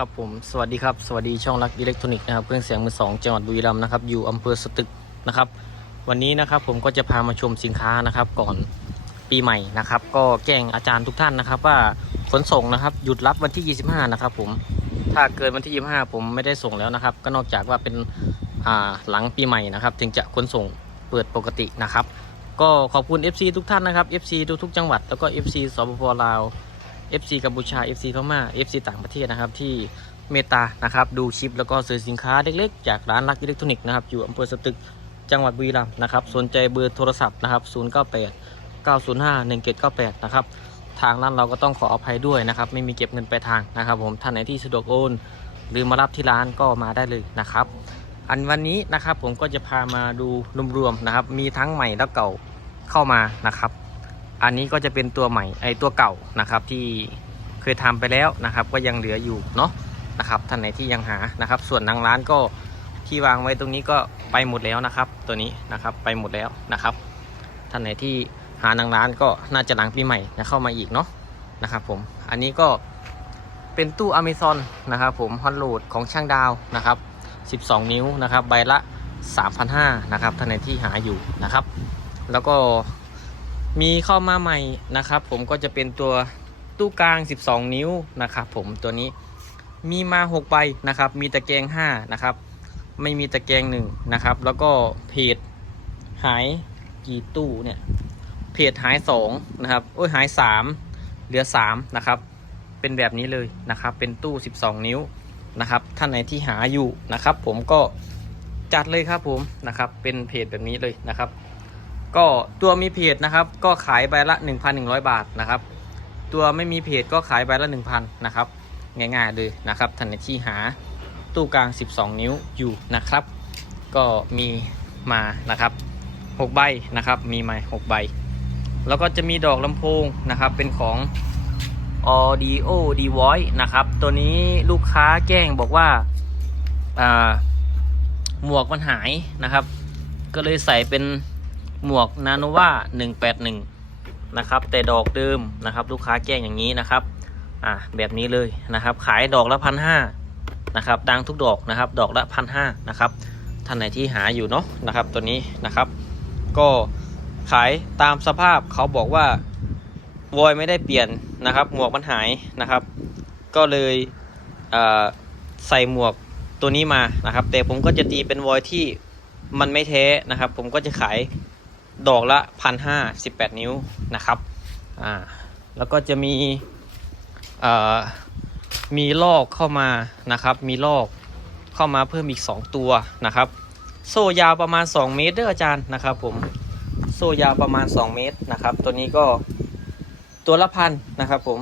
ครับผมสวัสดีครับสวัสดีช่องรักอิเล็กทรอนิกส์นะครับเครื่องเสียงมือสองจังหวัดบุรีรัมย์นะครับอยู่อำเภอสตึกนะครับ วันนี้นะครับผมก็จะพามาชมสินค้านะครับ ก่อนปีใหม่นะครับ ก็แจ้งอาจารย์ทุกท่านนะครับ ว่าขนส่งนะครับหยุดรับวันที่ 25 นะครับ ผมถ้าเกินวันที่ 25 ผมไม่ได้ส่งแล้วนะครับ ก็นอกจากว่าเป็นหลังปีใหม่นะครับ ถึงจะขนส่งเปิดปกตินะครับ ก็ขอบคุณ FC ทุกท่านนะครับ FC ทุกๆจังหวัดแล้วก็ FC สปปลาว FC กัมพูชา FC พม่า FC ต่างประเทศนะครับที่เมตานะครับดูชิปแล้วก็ซื้อสินค้าเล็กๆ จากร้านรักอิเล็กทรอนิกส์นะครับอยู่อำเภอสตึกจังหวัดบุรีรัมย์นะครับสนใจเบอร์โทรศัพท์นะครับ098 905 1798นะครับทางนั้นเราก็ต้องขออภัยด้วยนะครับไม่มีเก็บเงินปลายทางนะครับ ผมท่านไหนที่สะดวกโอน หรือมารับที่ร้านก็มาได้เลยนะครับอันวันนี้นะครับผมก็จะพามาดูรวมๆนะครับ มีทั้งใหม่และเก่าเข้ามานะครับ อันนี้ก็จะเป็นตัวใหม่ไอตัวเก่านะครับที่เคยทำไปแล้วนะครับ ก็ยังเหลืออยู่เนาะนะครับท่านไหนที่ยังหานะครับ ส่วนทางร้านก็ที่วางไว้ตรงนี้ก็ไปหมดแล้วนะครับ ตัวนี้นะครับไปหมดแล้วนะครับ ท่านไหนที่หานางร้านก็น่าจะหลังปีใหม่นะเข้ามาอีกเนาะนะครับผมอันนี้ก็เป็นตู้อเมซอนนะครับผมฮอนโหลดของช่างดาวนะครับ 12 นิ้วนะครับ ใบละ 3,500นะครับท่านไหนที่หาอยู่นะครับ แล้วก็ มีเข้ามาใหม่นะครับ ผมก็จะเป็นตัวตู้กลาง 12 นิ้วนะครับผมตัวนี้มีมา 6 ใบนะครับ มีตะแกรง5นะครับ ไม่มีตะแกรงหนึ่งนะครับ แล้วก็เพจหายกี่ตู้เนี่ยเพจหาย2นะครับโอ้ยหาย 3 เหลือ3นะครับ เป็นแบบนี้เลยนะครับ เป็นตู้ 12 นิ้วนะครับ ท่านไหนที่หาอยู่นะครับ ผมก็จัดเลยครับผมนะครับ เป็นเพจแบบนี้เลยนะครับ ก็ตัวมีเพจนะครับ ก็ขายใบละ 1,100 บาทนะครับ ตัวไม่มีเพจก็ขายใบละ 1,000นะครับ ง่ายๆเลยนะครับท่านที่หาตู้กลาง 12 นิ้วอยู่นะครับ ก็มีมานะครับ 6 ใบนะครับ มีมา6ใบ แล้วก็จะมีดอกลำโพงนะครับ เป็นของ Audio d v o i c e นะครับ ตัวนี้ลูกค้าแจ้งบอกว่าอ่าหมวกมันหายนะครับ ก็เลยใส่เป็น หมวกนาโนวา181 นะครับ แต่ดอกเดิมนะครับลูกค้าแจ้งอย่างนี้นะครับอ่าแบบนี้เลยนะครับ ขายดอกละพันห้านะครับ ดังทุกดอกนะครับ ดอกละพันห้านะครับท่านไหนที่หาอยู่เนาะนะครับตัวนี้นะครับ ก็ขายตามสภาพเขาบอกว่าวอยไม่ได้เปลี่ยนนะครับ หมวกมันหายนะครับ ก็เลยเออใส่หมวกตัวนี้มานะครับ แต่ผมก็จะตีเป็นวอยที่มันไม่แท้นะครับ ผมก็จะขาย ดอกละพันห้าสิบแปดนิ้วนะครับอ่าแล้วก็จะมีเอ่อมีลอกเข้ามานะครับมีลอกเข้ามาเพิ่มอีก 2 ตัวนะครับ โซ่ยาวประมาณ 2 เมตรเด้ออาจารย์นะครับผมโซ่ยาวประมาณ 2 เมตรนะครับ ตัวนี้ก็ตัวละพันนะครับผม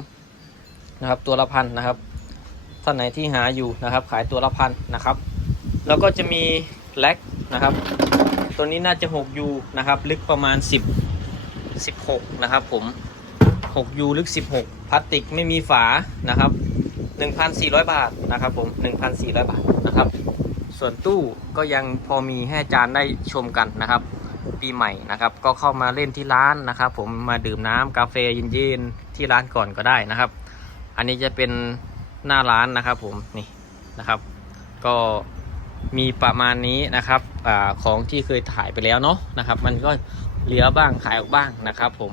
นะครับตัวละพันนะครับท่านไหนที่หาอยู่นะครับ ขายตัวละพันนะครับ แล้วก็จะมีแล็กนะครับ ตัวนี้น่าจะ 6U นะครับ ลึกประมาณ 10 16 นะครับผม 6U ลึก 16 พลาสติกไม่มีฝานะครับ 1,400 บาทนะครับผม 1,400 บาทนะครับ ส่วนตู้ก็ยังพอมีให้อาจารย์ได้ชมกันนะครับ ปีใหม่นะครับ ก็เข้ามาเล่นที่ร้านนะครับ ผมมาดื่มน้ำกาแฟเย็นๆที่ร้านก่อนก็ได้นะครับ อันนี้จะเป็นหน้าร้านนะครับผมนี่นะครับ ก็ มีประมาณนี้นะครับอของที่เคยถ่ายไปแล้วเนาะนะครับ มันก็เหลือบ้างขายออกบ้างนะครับ ผม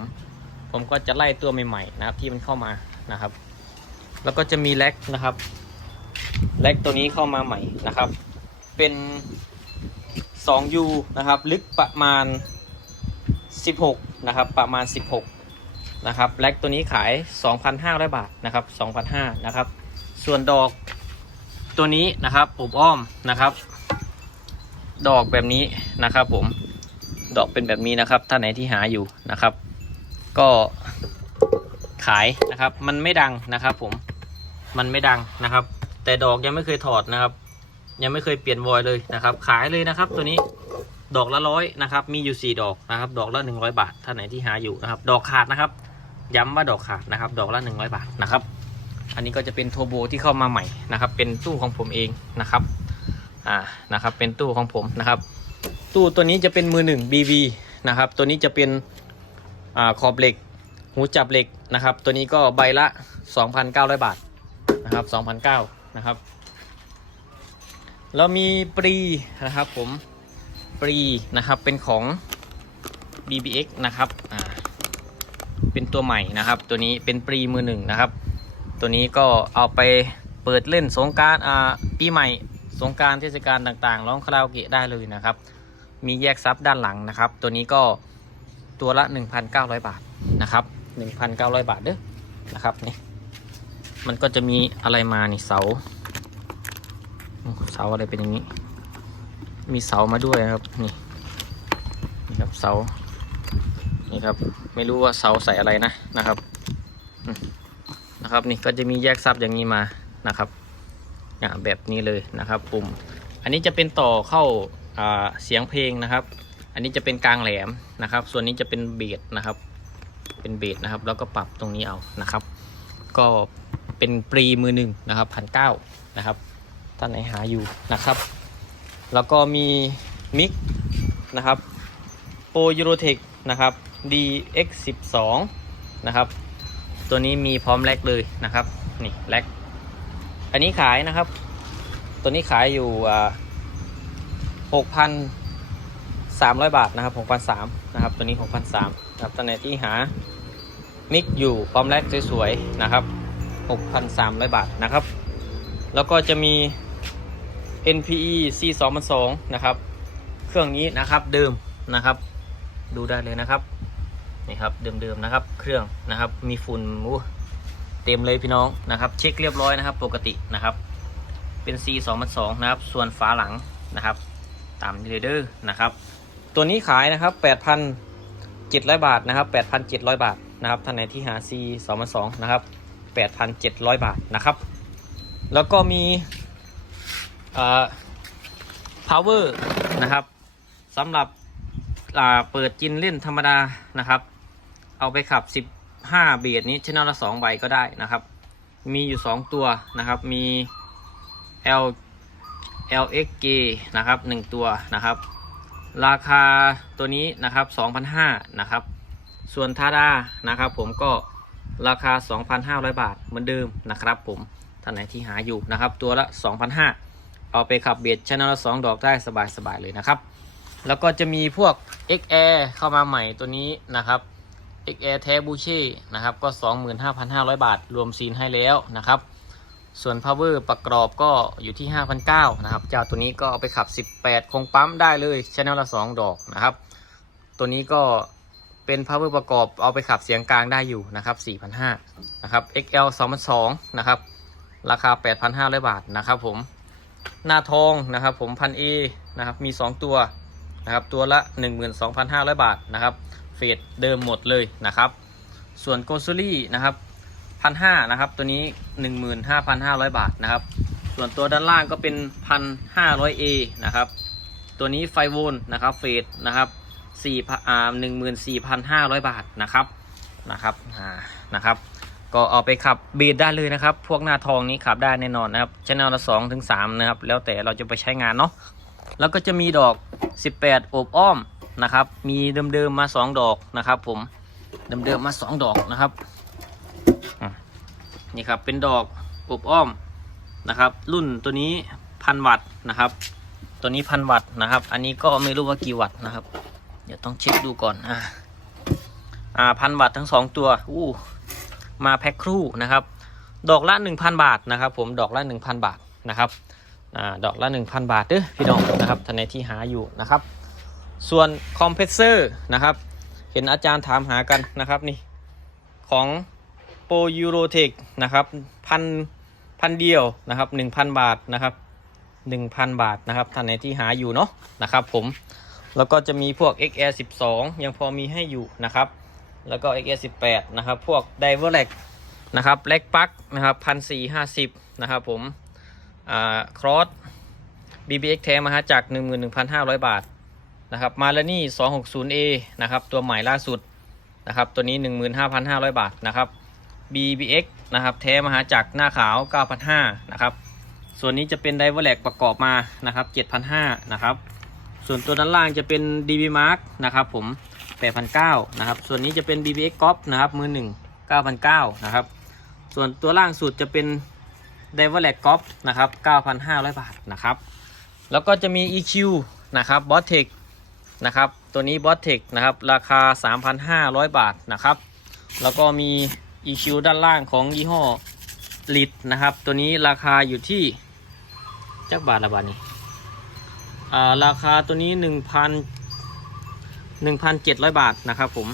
ผมก็จะไล่ตัวใหม่ๆนะครับ ที่มันเข้ามานะครับ แล้วก็จะมีแล็กนะครับแล็กตัวนี้เข้ามาใหม่นะครับ เป็น 2U นะครับ ลึกประมาณ 16 นะครับ ประมาณ 16 นะครับแล็กตัวนี้ขาย 2,500 บาทนะครับ2,500นะครับ ส่วนดอก ตัวนี้นะครับอบอ้อมนะครับ ดอกแบบนี้นะครับ ผมดอกเป็นแบบนี้นะครับท่านไหนที่หาอยู่นะครับ ก็ขายนะครับ มันไม่ดังนะครับ ผมมันไม่ดังนะครับ แต่ดอกยังไม่เคยถอดนะครับ ยังไม่เคยเปลี่ยนวอยเลยนะครับ ขายเลยนะครับ ตัวนี้ดอกละร้อยนะครับ มีอยู่สี่ดอกนะครับ ดอกละหนึ่งร้อยบาทท่านไหนที่หาอยู่นะครับ ดอกขาดนะครับ ย้ำว่าดอกขาดนะครับ ดอกละหนึ่งร้อยบาทนะครับ อันนี้ก็จะเป็นโทโบที่เข้ามาใหม่นะครับ เป็นตู้ของผมเองนะครับอ่านะครับ เป็นตู้ของผมนะครับ ตู้ตัวนี้จะเป็นมือหนึ่ง BV นะครับ ตัวนี้จะเป็นอ่าขอบเหล็ก หูจับเหล็กนะครับ ตัวนี้ก็ใบละ 2,900 บาทนะครับ2,900นะครับ เรามีปรีนะครับผมปรีนะครับเป็นของ BBX นะครับอ่าเป็นตัวใหม่นะครับ ตัวนี้เป็นปรีมือหนึ่งนะครับ ตัวนี้ก็เอาไปเปิดเล่นสงการอ่าปีใหม่สงการเทศกาลต่างๆร้องคาราโอเกะได้เลยนะครับ มีแยกซับด้านหลังนะครับ ตัวนี้ก็ตัวละ 1,900 บาทนะครับ 1,900 บาทเด้อนะครับนี่มันก็จะมีอะไรมานี่เสาเสาอะไรเป็นอย่างนี้ มีเสามาด้วยนะครับนี่นี่ครับเสานี่ครับ ไม่รู้ว่าเสาใส่อะไรนะนะครับ นะครับนี่ก็จะมีแยกซับอย่างนี้มานะครับแบบนี้เลยนะครับปุ่ม อันนี้จะเป็นต่อเข้าาเสียงเพลงนะครับ อันนี้จะเป็นกลางแหลมนะครับ ส่วนนี้จะเป็นเบสนะครับ เป็นเบสนะครับ แล้วก็ปรับตรงนี้เอานะครับ ก็เป็นปรีมือหนึ่งนะครับพันเก้านะครับท่านไหนหาอยู่นะครับ แล้วก็มีมิกนะครับโปรยูโรเทคนะครับ DX12 นะครับ ตัวนี้มีพร้อมแลกเลยนะครับ นี่แลกอันนี้ขายนะครับ ตัวนี้ขายอยู่หกพันสามร้อยบาทนะครับหกพันสามนะครับ ตัวนี้หกพันสามครับตอนไหนที่หามิกอยู่พร้อมแลกสวยๆนะครับหกพันสามร้อยบาทนะครับ แล้วก็จะมี NPE C 2 0 2นะครับ เครื่องนี้นะครับเดิมนะครับ ดูได้เลยนะครับ นี่ครับเดิมๆนะครับ เครื่องนะครับมีฝุ่นเต็มเลยพี่น้องนะครับเช็คเรียบร้อยนะครับ ปกตินะครับ เป็น C 2 0 2นะครับ ส่วนฝาหลังนะครับ ตามเรเดอร์นะครับ ตัวนี้ขายนะครับ 8,700 บาทนะครับ 8,700 บาทนะครับท่านไหนที่หา C 2 0 2นะครับ 8,700 บาทนะครับ แล้วก็มีอ่า power นะครับสำหรับอ่าเปิดจินเล่นธรรมดานะครับ เอาไปขับ 15 เบียดนี้ชแนลละ2ใบก็ได้นะครับ มีอยู่ 2 ตัวนะครับ มี L LXG นะครับ 1 ตัวนะครับ ราคาตัวนี้นะครับ2,500นะครับ ส่วนทาดานะครับผมก็ราคา 2,500 บาทเหมือนเดิมนะครับผมท่านไหนที่หาอยู่นะครับ ตัวละ 2,500 เอาไปขับเบียดชแนลละ2ดอกได้สบายๆเลยนะครับ แล้วก็จะมีพวก XR เข้ามาใหม่ตัวนี้นะครับ XR แท้บูเช่นะครับก็ 25,500 บาท รวมซีนให้แล้วนะครับ ส่วน power ประกรอบก็อยู่ที่ 5,900นะครับเจ้าตัวนี้ก็เอาไปขับ 18 คงปั๊มได้เลยชแนลละ 2 ดอกนะครับ ตัวนี้ก็เป็น power ประกอบเอาไปขับเสียงกลางได้อยู่นะครับ4,500นะครับ XL 2,200นะครับราคา 8,500 บาทนะครับผมหน้าทองนะครับผมพันเอนะครับมี 2 ตัวนะครับตัวละ 12,500 บาทนะครับ เฟดเดิมหมดเลยนะครับ ส่วนโกซูลี่นะครับพันห้านะครับตัวนี้ 15,500 บาทนะครับ ส่วนตัวด้านล่างก็เป็น 1,500A นะครับตัวนี้ไฟโวล์นะครับเฟดนะครับ4อ่า14,500บาทนะครับนะครับอ่านะครับ ก็เอาไปขับเบสได้เลยนะครับ พวกหน้าทองนี้ขับได้แน่นอนนะครับชแนลละ2ถึง3นะครับ แล้วแต่เราจะไปใช้งานเนาะแล้วก็จะมีดอก18โอบอ้อม นะครับ มีเดิมๆมา2ดอกนะครับ ผมเดิมๆมา2ดอกนะครับนี่ครับเป็นดอกอบอ้อมนะครับ รุ่นตัวนี้พันวัตต์นะครับ ตัวนี้พันวัตต์นะครับ อันนี้ก็ไม่รู้ว่ากี่วัตต์นะครับ เดี๋ยวต้องเช็คดูก่อนอ่าอ่าพันวัตต์ทั้งสองตัวอู้มาแพ็คครู่นะครับ ดอกละ1,000บาทนะครับ ผมดอกละ1,000บาทนะครับอ่าดอกละ1,000บาทเด้อพี่น้องนะครับท่านในที่หาอยู่นะครับ ส่วนคอมเพรสเซอร์นะครับ เห็นอาจารย์ถามหากันนะครับนี่ของโปรยูโรเทคนะครับพันพันเดียวนะครับ1,000บาทนะครับ1,000บาทนะครับท่านในที่หาอยู่เนาะนะครับผมแล้วก็จะมีพวก XR 12 ยังพอมีให้อยู่นะครับ แล้วก็ XS 18 นะครับ พวก d i v e r l e g นะครับเล็กปักนะครับพันสี่ห้าสิบนะครับผมอ่าครอส BBX แท้มาฮะจาก 11,500 บาท นะครับมาแล้วนี่ 260A นะครับตัวใหม่ล่าสุดนะครับตัวนี้ 15,500 บาทนะครับ BBX นะครับแท้มาจากหน้าขาว 9,500นะครับส่วนนี้จะเป็น d i v e r l e g ประกอบมานะครับ7,500นะครับส่วนตัวด้านล่างจะเป็น DB Mark นะครับผม8,900นะครับส่วนนี้จะเป็น BBX Golf นะครับมือหนึ่ง9,900นะครับส่วนตัวล่างสุดจะเป็น d e v i l e t g o l f นะครับ 9,500 บาทนะครับ แล้วก็จะมี EQ นะครับ b o t e c นะครับ ตัวนี้ b o t e c นะครับ ราคา 3,500 บาทนะครับ แล้วก็มี EQ ด้านล่างของยี่ห้อลิดนะครับ ตัวนี้ราคาอยู่ที่จักบาทละบาทนี้อ่าราคาตัวนี้ 1,000 1,700 บาทนะครับผม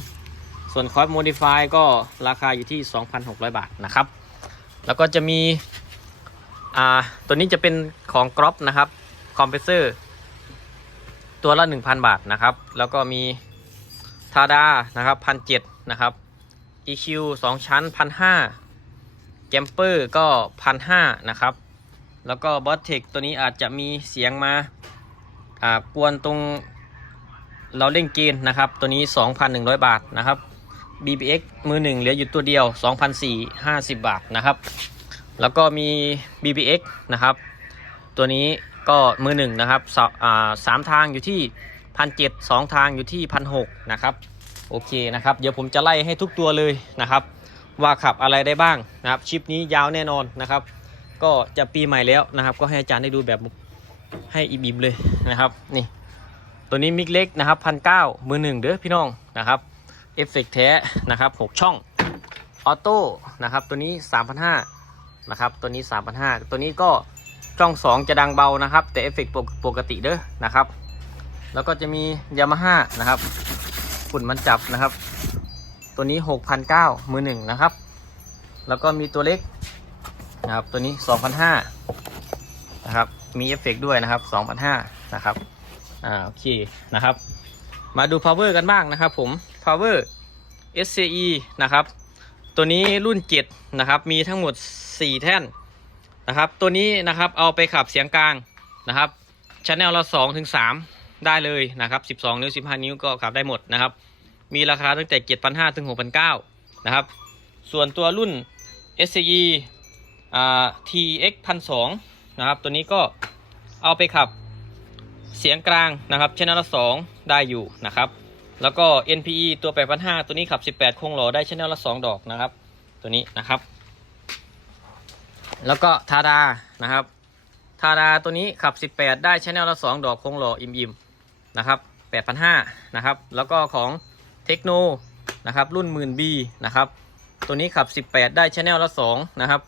ส่วนคอร์สโมดิฟายก็ราคาอยู่ที่ 2,600 บาทนะครับ แล้วก็จะมีอ่าตัวนี้จะเป็นของกรอปนะครับคอมเพรสเซอร์ ตัวละ 1,000 บาทนะครับ แล้วก็มีทาดานะครับ1,700นะครับ EQ 2 ชั้น1,500แกมเปอร์ก็1,500นะครับ แล้วก็บอสเทคตัวนี้อาจจะมีเสียงมาอ่ากวนตรงเราเล่นเกณฑ์นะครับ ตัวนี้ 2,100 บาทนะครับ BBX มือหนึ่งเหลืออยู่ตัวเดียว 2,450 บาทนะครับ แล้วก็มี BBX นะครับ ตัวนี้ ก็มือหนึ่งนะครับสาสามทางอยู่ที่พันเจ็ดสองทางอยู่ที่พันหกนะครับโอเคนะครับเดี๋ยวผมจะไล่ให้ทุกตัวเลยนะครับ ว่าขับอะไรได้บ้างนะครับชิปนี้ยาวแน่นอนนะครับ ก็จะปีใหม่แล้วนะครับ ก็ให้อาจารย์ได้ดูแบบให้อีบิมเลยนะครับนี่ตัวนี้มิกเล็กนะครับพันเก้ามือหนึ่งเด้อพี่น้องนะครับเอฟเฟกแท้นะครับหกช่องออโต้นะครับตัวนี้ 3,500นะครับตัวนี้ 3,500ตัวนี้ก็ ช่อง2จะดังเบานะครับ แต่เอฟเฟกปกติเด้อนะครับ แล้วก็จะมียามาฮ่านะครับฝุ่นมันจับนะครับ ตัวนี้6,900มือหนึ่งนะครับ แล้วก็มีตัวเล็กนะครับตัวนี้2,500นะครับมีเอฟเฟกด้วยนะครับ2,500นะครับอ่าโอเคนะครับ มาดู power กันบ้างนะครับผม power SCE นะครับ ตัวนี้รุ่น 7 นะครับ มีทั้งหมด 4 แท่น นะครับ ตัวนี้นะครับเอาไปขับเสียงกลางนะครับชันแนลละ2ถึง3ได้เลยนะครับ12นิ้ว15นิ้วก็ขับได้หมดนะครับ มีราคาตั้งแต่7,500ถึง6,900นเก้านะครับ ส่วนตัวรุ่น SCE อ่า TX 1,200นะครับ ตัวนี้ก็เอาไปขับเสียงกลางนะครับชันแนลละ2ได้อยู่นะครับ แล้วก็ NPE ตัว 8,500 ตัวนี้ขับ 18โคงหล่อได้ชันแนลละ 2 ดอกนะครับ ตัวนี้นะครับ แล้วก็ทาดานะครับทาดาตัวนี้ขับ 18 ได้ชแนลละ2 ดอกคงหล่ออิ่มๆนะครับ8,500นะครับ แล้วก็ของเทคโนนะครับรุ่น 10,000B นะครับตัวนี้ขับ 18 ได้ชแนลละ2นะครับ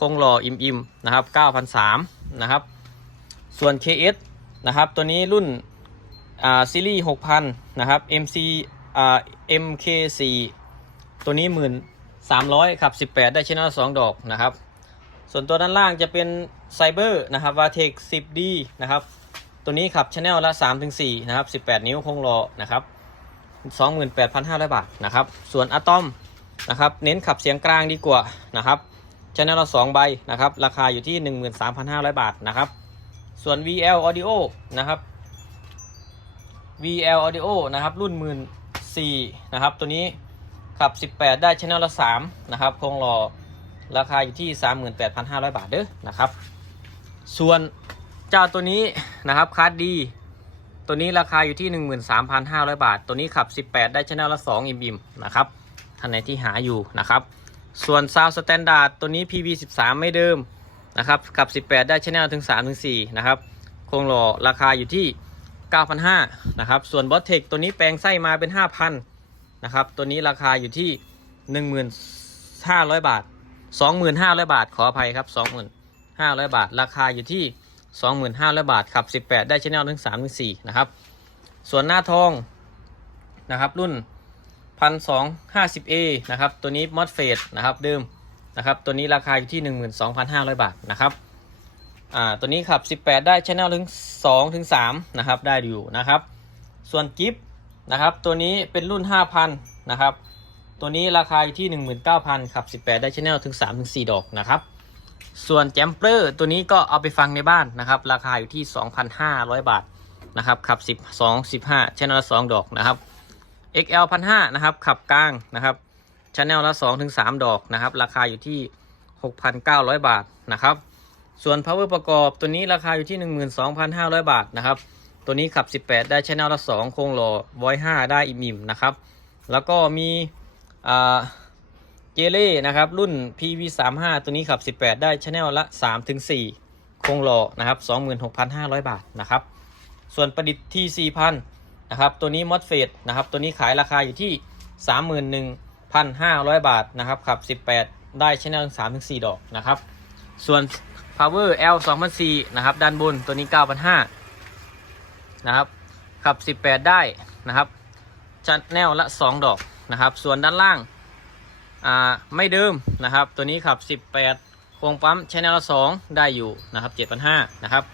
คงหล่ออิ่มๆนะครับ9,300นะครับส่วน KS นะครับตัวนี้รุ่นอ่าซีรีส์6,000นะครับ MC อ่า MK4 ตัวนี้ 1,300ครับ 18 ได้ชแนล2ดอกนะครับ ส่วนตัวด้านล่างจะเป็นไซเบอร์นะครับ v a t e c 10D นะครับ ตัวนี้ขับชแนลละ 3-4 นะครับ 18 นิ้วคงรอนะครับ 28,500 บาทนะครับ ส่วนอะตอมนะครับ เน้นขับเสียงกลางดีกว่านะครับชแนลละ2ใบนะครับ ราคาอยู่ที่ 13,500 บาทนะครับ ส่วน VL Audio นะครับ VL Audio นะครับ รุ่น14,000นะครับ ตัวนี้ขับ 18 ได้ชแนลละ3นะครับคงรอ ราคาอยู่ที่ 38,500 บาทเด้อนะครับ ส่วนเจ้าตัวนี้นะครับคาร์ดดี ตัวนี้ราคาอยู่ที่ 13,500 บาท ตัวนี้ขับ 18 ได้ชแนลละ 2 อิมบิมนะครับท่านไหนที่หาอยู่นะครับ ส่วนซาวสแตนดาร์ดตัวนี้ PV 13 ไม่เดิมนะครับขับ 18 ได้ชแนลถึง3ถึง4นะครับคงหล่อราคาอยู่ที่ 9,500นะครับ ส่วนบอสเทคตัวนี้แปลงไส้มาเป็น 5,000นะครับ ตัวนี้ราคาอยู่ที่ 1,500 บาท 25,000บาทขออภัยครับ25,000บาท ราคาอยู่ที่25,000บาทขับ18ได้ชแนลถึง3ถึง4นะครับ ส่วนหน้าทองนะครับรุ่น 1250A นะครับตัวนี้มอดเฟดนะครับเดิมนะครับตัวนี้ราคาอยู่ที่12,500บาทนะครับอ่าตัวนี้ขับ18ได้ชแนลถึง2ถึง3นะครับได้อยู่นะครับ ส่วนกิฟนะครับตัวนี้เป็นรุ่น5,000นะครับ ตัวนี้ราคาอยู่ที่ 19,000ขับ 18 ได้ชแนลถึง3ถึง4ดอกนะครับ ส่วนแจมเปอร์ตัวนี้ก็เอาไปฟังในบ้านนะครับ ราคาอยู่ที่ 2,500 บาทนะครับขับ 12 15ชแนลละ2ดอกนะครับ XL 1,500นะครับขับกลางนะครับชแนลละ2ถึง3ดอกนะครับ ราคาอยู่ที่ 6,900 บาทนะครับส่วน power ประกอบตัวนี้ราคาอยู่ที่ 12,500 บาทนะครับ ตัวนี้ขับ 18 ได้ชแนลละ 2 โครงหล่อ voice 5ได้อิ่มนะครับ แล้วก็มี เจเล่นะครับ รุ่น PV35 ตัวนี้ขับ 18 ได้ชแนลละ 3-4โครงหล่อนะครับ 26,500 บาทนะครับ ส่วนประดิษฐ์ที่ 4,000 นะครับ ตัวนี้มอดเฟดนะครับ ตัวนี้ขายราคาอยู่ที่ 31,500 บาทนะครับ ขับ 18 ได้ชแนล3-4 ดอกนะครับ ส่วน Power L 2004นะครับ ด้านบนตัวนี้ 9,500นะครับ ขับ 18 ได้นะครับ ชแนลละ 2 ดอก นะครับ ส่วนด้านล่างอ่าไม่เดิมนะครับ ตัวนี้ขับ 18 โครงปั๊มชแนลละ2ได้อยู่นะครับ7,500นะครับ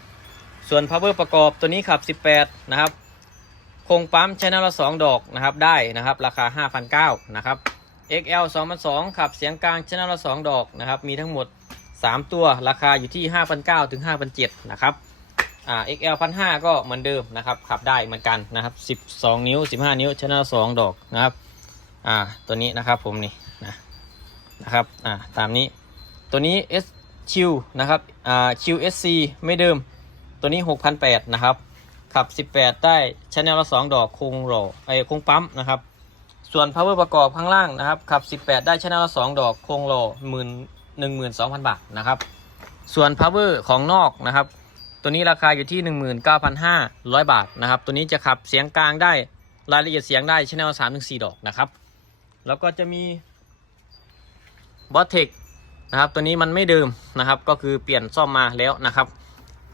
ส่วน power ประกอบตัวนี้ขับ 18 นะครับ โครงปั๊มชแนลละ2ดอกนะครับได้นะครับ ราคา 5,900นะครับ XL 2002ขับเสียงกลางชแนลละ2ดอกนะครับ มีทั้งหมด 3 ตัวราคาอยู่ที่ 5,900ถึง5,700นะครับอ่า XL 1,500ก็เหมือนเดิมนะครับ ขับได้เหมือนกันนะครับ 12 นิ้ว 15 นิ้วชแนล2ดอกนะครับ อ่าตัวนี้นะครับผมนี่นะนะครับอ่าตามนี้ตัวนี้ S Q นะครับอ่า QSC ไม่เดิมตัวนี้ 6,800นะครับขับ 18 ได้ชแนลละ 2 ดอกคงหลไอ้ยโคงปั๊มนะครับ ส่วน power ประกอบข้างล่างนะครับขับ 18 ได้ชแนลละ 2 ดอกคงหลหมื่นหนึ่งหมื่นสองพันบาทนะครับ ส่วน power ของนอกนะครับ ตัวนี้ราคาอยู่ที่ 19,500 บาทนะครับ ตัวนี้จะขับเสียงกลางได้รายละเอียดเสียงได้ชแนล3ถึง4ดอกนะครับ แล้วก็จะมี b o t e c นะครับตัวนี้มันไม่เดิมนะครับ ก็คือเปลี่ยนซ่อมมาแล้วนะครับ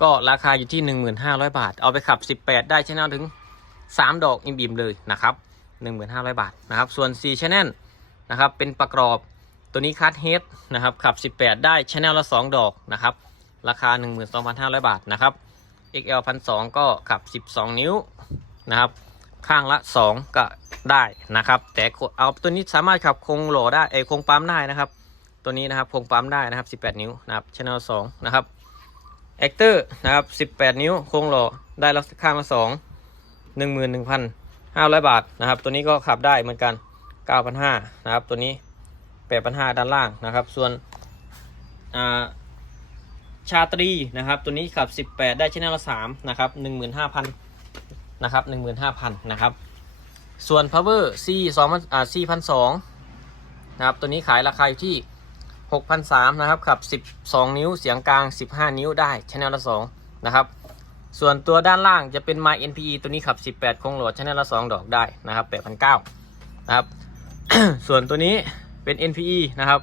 ก็ราคาอยู่ที่ 1500 บาท เอาไปขับ 18 ได้ชแนลถึง 3 ดอกอิมบิมเลยนะครับ 1500 บาทนะครับ ส่วน4 channel นะครับเป็นประกอบตัวนี้คัดเฮดนะครับขับ 18 ได้ชแนลละ 2 ดอกนะครับ ราคา 12,500 บาทนะครับ XL 1,200ก็ขับ 12 นิ้วนะครับ ข้างละ 2ก็ ได้นะครับ แต่เอาตัวนี้สามารถขับคงโหลได้เอคงปั๊มได้นะครับ ตัวนี้นะครับคงปั๊มได้นะครับ 18 นิ้วนะครับชแนล2นะครับแอคเตอร์นะครับ 18 นิ้วคงโหลได้ละข้างละ2 11,500 บาทนะครับ ตัวนี้ก็ขับได้เหมือนกัน 9,500นะครับ ตัวนี้ 8,500 ด้านล่างนะครับ ส่วนอ่าชาตรีนะครับ ตัวนี้ขับ 18 ได้ชแนลละ3นะครับ 15,000นะครับ15,000นะครับ ส่วน power C 2อ่า C 1,200นะครับ ตัวนี้ขายราคาอยู่ที่6,300นะครับ ขับ 12 นิ้ว เสียงกลาง 15 นิ้วได้ชแนลละ 2 นะครับ ส่วนตัวด้านล่างจะเป็น My NPE ตัวนี้ขับ 18 คงโหลดชแนลละ 2 ดอกได้นะครับ 8,900นะครับ ส่วนตัวนี้เป็น NPE นะครับ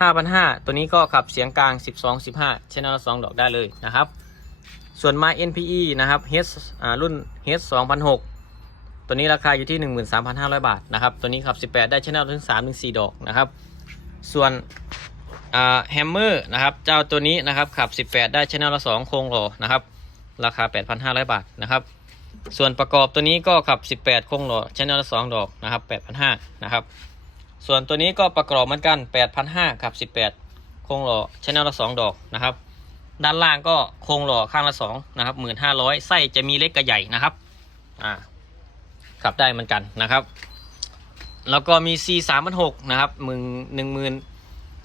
5,500 ตัวนี้ก็ขับเสียงกลาง 12 15ชแนลละ 2 ดอกได้เลยนะครับ ส่วน My NPE นะครับ H อ่ารุ่น H 2,006 ตัวนี้ราคาอยู่ที่ 13,500 บาทนะครับตัวนี้ขับ 18 ได้ชแนลถึง3ถึง4ดอกนะครับส่วนแฮมเมอร์นะครับเจ้าตัวนี้นะครับขับ 18 ได้ชแนลละ 2 โครงหล่อนะครับราคา 8,500 บาทนะครับส่วนประกอบตัวนี้ก็ขับ 18 โครงหล่อชแนลละ 2 ดอกนะครับ8,500นะครับส่วนตัวนี้ก็ประกอบเหมือนกัน 8,500ขับ 18 โครงหล่อชแนลละ 2 ดอกนะครับด้านล่างก็โครงหล่อข้างละ2นะครับ1,500ไส้จะมีเล็กกับใหญ่นะครับอ่า ขับได้เหมือนกันนะครับ แล้วก็มี C 3 6 0นะครับมึงหนึ่งหมื่น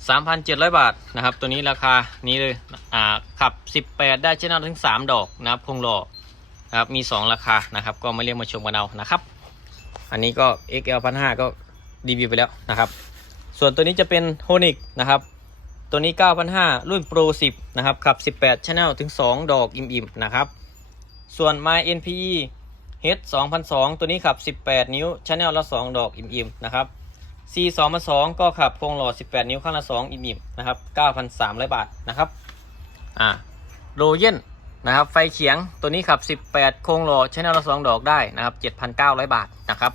สามพันเจ็ดร้อยบาทนะครับ ตัวนี้ราคานี้เลยอ่าขับ18ได้ชแนลถึง3ดอกนะครับโครงหลนะครับมี2ราคานะครับ ก็มาเรียกมาชมกันเอานะครับ อันนี้ก็ XL 1 5 0 0ก็รีวิวไปแล้วนะครับ ส่วนตัวนี้จะเป็น h o n i c นะครับตัวนี้ 9,500 รุ่น Pro 10 นะครับขับ 18 Channel ถึง 2 ดอก อิ่ม ๆ นะครับ ส่วน My NPE H 2002 ตัวนี้ขับ 18 นิ้ว Channel ละ 2 ดอกอิ่มๆนะครับ C 2002 ก็ขับโครงหลอด 18 นิ้วข้างละ 2 อิ่มๆนะครับ 9,300 บาทนะครับอ่าโรเยนนะครับไฟเขียงตัวนี้ขับ 18 โครงหล่อด Channel ละ 2 ดอกได้นะครับ 7,900 บาทนะครับ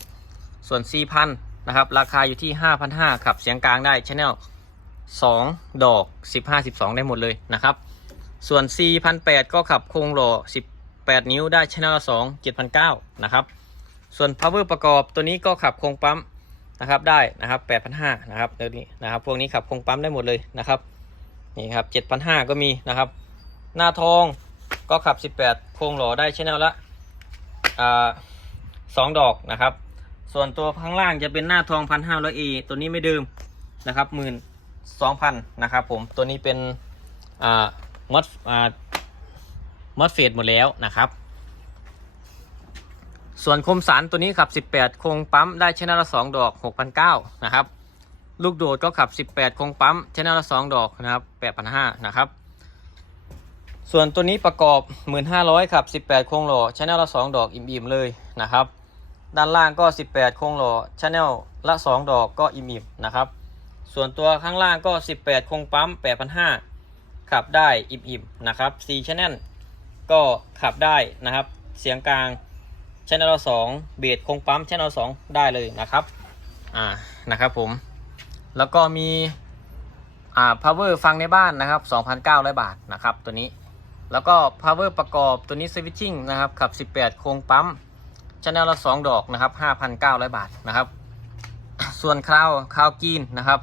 ส่วน C พันนะครับ ราคาอยู่ที่ 5,500 ขับเสียงกลางได้ Channel 2ดอก 15 12 ได้หมดเลยนะครับ ส่วน C 1 8 0ก็ขับโครงหล่อ 8 นิ้วได้ชแนลละ2 7,900นะครับส่วน power ประกอบตัวนี้ก็ขับโครงปั๊มนะครับได้นะครับ8,500นะครับเดี๋ยวนี้นะครับพวกนี้ขับโครงปั๊มได้หมดเลยนะครับนี่ครับ7,500ก็มีนะครับ หน้าทองก็ขับ18โครงหล่อได้ชแนลละสองดอกนะครับ ส่วนตัวข้างล่างจะเป็นหน้าทอง 1,500A ตัวนี้ไม่เดิมนะครับหมื่นสองพันนะครับผมตัวนี้เป็นอ่ามอดอ่า มอดเฟดหมดแล้วนะครับ ส่วนคมสันตัวนี้ขับ 18 โครงปั๊มได้ชนะละ 2 ดอก 6,900 นะครับ ลูกโดดก็ขับ 18คงปั๊มชแนลละ 2 ดอกนะครับ 8,500 นะครับ ส่วนตัวนี้ประกอบ 1,500ครับ 18 โครงหล่อชแนลละ 2 ดอกอิ่มๆเลยนะครับ ด้านล่างก็ 18 โครงหล่อชแนลละ 2 ดอกก็อิ่มๆนะครับ ส่วนตัวข้างล่างก็ 18 โครงปั๊ม 8,500 ขับได้อิ่มๆนะครับ4ชแนล ก็ขับได้นะครับ เสียงกลางชแนลละ2เบสโคงปั๊มชแนล2ได้เลยนะครับอ่านะครับผมแล้วก็มีอ่า power ฟังในบ้านนะครับ 2,900 บาทนะครับตัวนี้แล้วก็ power ประกอบตัวนี้ switching นะครับขับ 18 โครงปั๊มชแนลละ 2 ดอกนะครับ 5,900 บาทนะครับ ส่วนคราวคราวกีนนะครับ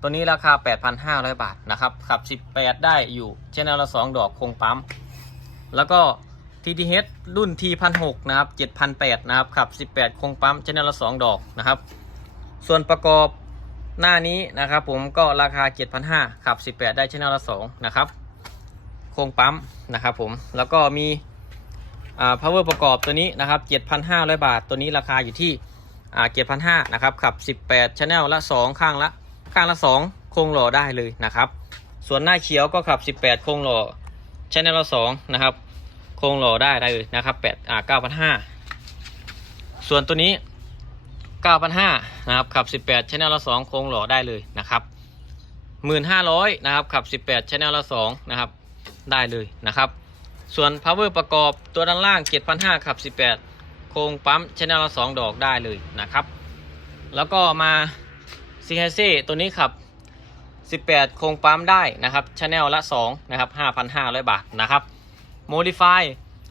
ตัวนี้ราคา 8,500 บาทนะครับขับ 18 ได้อยู่ชแนลละ 2 ดอกโครงปั๊ม แล้วก็ TTH รุ่น T1,600 นะครับ7,800นะครับขับ 18 โครงปั๊มชแนลละ 2 ดอกนะครับ ส่วนประกอบหน้านี้นะครับผมก็ราคา 7,500ขับ 18 ได้ชแนลละ 2 นะครับ โครงปั๊มนะครับผมแล้วก็มีอ่า power ประกอบตัวนี้นะครับ 7,500 บาท ตัวนี้ราคาอยู่ที่อ่า7,500นะครับขับ 18 channel ละ 2 ข้างละข้างละ 2 โครงหล่อได้เลยนะครับ ส่วนหน้าเขียวก็ขับ 18 โครงหล่อ channel ละ2นะครับโครงหล่อได้ได้เลยนะครับ8อ่า9,500ส่วนตัวนี้9,500นห้านะครับขับ18 channel ละ2โครงหล่อได้เลยนะครับ1,500นะครับขับ18 channel ละ2นะครับได้เลยนะครับ ส่วน power ประกอบตัวด้านล่าง7,500ขับ18โครงปั๊ม channel ละ2ดอกได้เลยนะครับ แล้วก็มาซิงไฮเซ่ตัวนี้ขับ 18 โครงปั๊มได้นะครับ channel ละ2นะครับ5,500 บาทนะครับ modify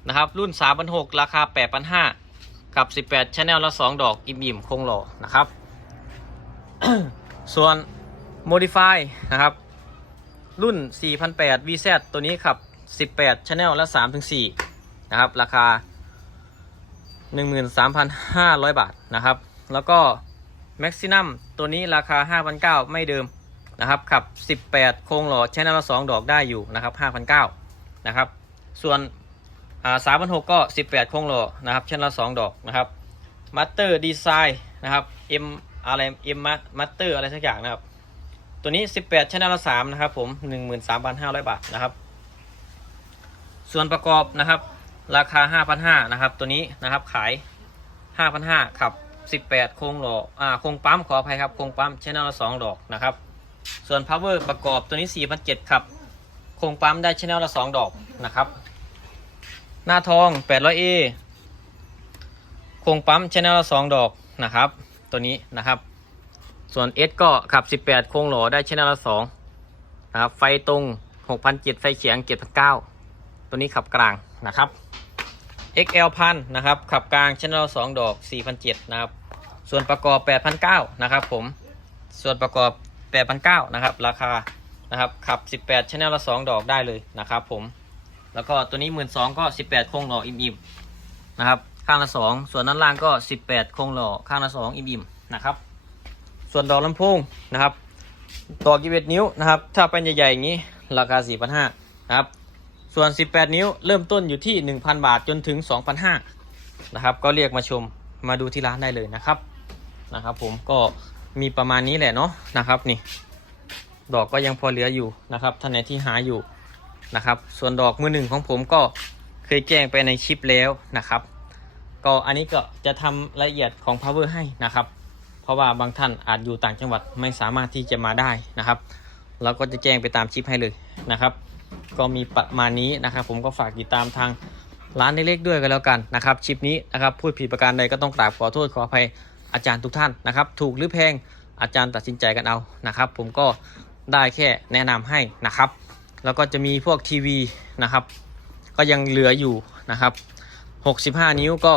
นะครับรุ่น 3,600 ราคา 8,500 กับ 18 channel ละ 2 ดอกอิ่มๆโครงหล่อนะครับ ส่วน modify นะครับ รุ่น 4,800 VZ ตัวนี้ขับ 18 channel ละ 3-4 นะครับ ราคา 13,500 บาทนะครับ แล้วก็ Maximum ตัวนี้ราคา 5,900 ไม่เดิม นะครับขับ 18 โครงหล่อ channel ละ2ดอกได้อยู่นะครับ5,900นะครับส่วน3,600ก็ 18 โครงหล่อนะครับ channel ละ2ดอกนะครับ Master Design นะครับ M อะไร M Master อะไรสักอย่างนะครับ ตัวนี้ 18 channel ละ3นะครับผม 13,500 บาทนะครับ ส่วนประกอบนะครับราคา 5,500นะครับ ตัวนี้นะครับขาย 5,500ขับ 18 โครงหล่ออ่าโครงปั๊มขออภัยครับโครงปั๊ม channel ละ2ดอกนะครับ ส่วน power ประกอบตัวนี้ 4,700ครับ โครงปั๊มได้ channel ละ 2 ดอกนะครับ หน้าทอง 800A โครงปั๊ม channel ละ 2 ดอกนะครับ ตัวนี้นะครับ ส่วน S ก็ขับ 18 โครงหล่อได้ channel ละ 2 นะครับ ไฟตรง 6,700ไฟเฉียง 7,900 ตัวนี้ขับกลางนะครับ XL พันนะครับ ขับกลาง channel ล2 ดอก 4,700 นะครับ ส่วนประกอบ 8,900 นะครับผม ส่วนประกอบ 8,900นะครับ ราคานะครับขับ 18 channel ละ2 ดอกได้เลยนะครับผม แล้วก็ตัวนี้12,000ก็ 18 โครงหล่ออิ่มๆนะครับ ข้างละ 2 ส่วนด้านล่างก็ 18 โครงหล่อข้างละ 2 อิ่มๆนะครับ ส่วนดอกลำโพงนะครับดอก21นิ้วนะครับ ถ้าเป็นใหญ่ๆอย่างนี้ราคา 4,500นะครับ ส่วน 18 นิ้วเริ่มต้นอยู่ที่ 1,000 บาทจนถึง 2,500นะครับ ก็เรียกมาชมมาดูที่ร้านได้เลยนะครับนะครับ ผมก็ มีประมาณนี้แหละเนาะนะครับนี่ ดอกก็ยังพอเหลืออยู่นะครับท่านไหนที่หาอยู่นะครับ ส่วนดอกมือหนึ่งของผมก็เคยแจ้งไปในคลิปแล้วนะครับ ก็อันนี้ก็จะทำรายละเอียดของ power ให้นะครับ เพราะว่าบางท่านอาจอยู่ต่างจังหวัดไม่สามารถที่จะมาได้นะครับเราก็จะแจ้งไปตามคลิปให้เลยนะครับ ก็มีประมาณนี้นะครับ ผมก็ฝากติดตามทางร้านเล็กๆด้วยกันแล้วกันนะครับ คลิปนี้นะครับพูดผิดประการใดก็ต้องกราบขอโทษขออภัย อาจารย์ทุกท่านนะครับ ถูกหรือแพงอาจารย์ตัดสินใจกันเอานะครับ ผมก็ได้แค่แนะนำให้นะครับ แล้วก็จะมีพวกทีวีนะครับ ก็ยังเหลืออยู่นะครับ 65 นิ้วก็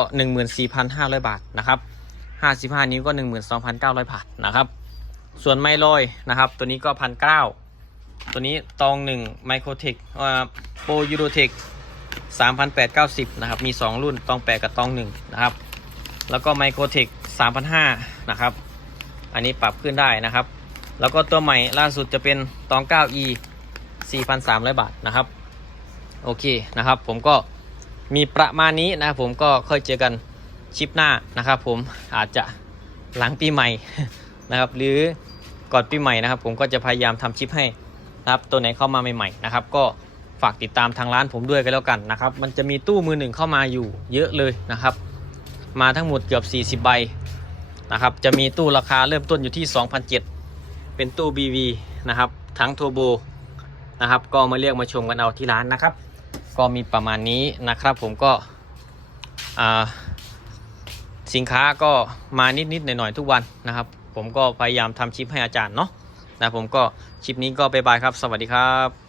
14,500 บาทนะครับ 55 นิ้วก็ 12,900 บาทนะครับ ส่วนไมลอยนะครับ ตัวนี้ก็พันเตัวนี้ตอง1ไมโครเทคโปรยูโรเทค3,890 นะครับ มี 2 รุ่นตอง 8 กับตอง 1 นะครับ แล้วก็ไมโครเทค 3,500นะครับ อันนี้ปรับขึ้นได้นะครับ แล้วก็ตัวใหม่ล่าสุดจะเป็นตอง 9e 4,300 บาทนะครับ โอเคนะครับ ผมก็มีประมาณนี้นะครับผมก็ค่อยเจอกันชิปหน้านะครับ ผมอาจจะหลังปีใหม่นะครับ หรือก่อนปีใหม่นะครับ ผมก็จะพยายามทำคลิปให้นะครับ ตัวไหนเข้ามาใหม่ๆนะครับ ก็ฝากติดตามทางร้านผมด้วยกันแล้วกันนะครับ มันจะมีตู้มือหนึ่งเข้ามาอยู่เยอะเลยนะครับ มาทั้งหมดเกือบ 40 ใบ นะครับจะมีตู้ราคาเริ่มต้นอยู่ที่ 2,007เป็นตู้ BV นะครับทั้งโทโบนะครับก็มาเรียกมาชมกันเอาที่ร้านนะครับ ก็มีประมาณนี้นะครับผมก็อ่าสินค้าก็มานิดๆหน่อยๆทุกวันนะครับ ผมก็พยายามทำคลิปให้อาจารย์เนาะนะผมก็คลิปนี้ก็บายบายครับ สวัสดีครับ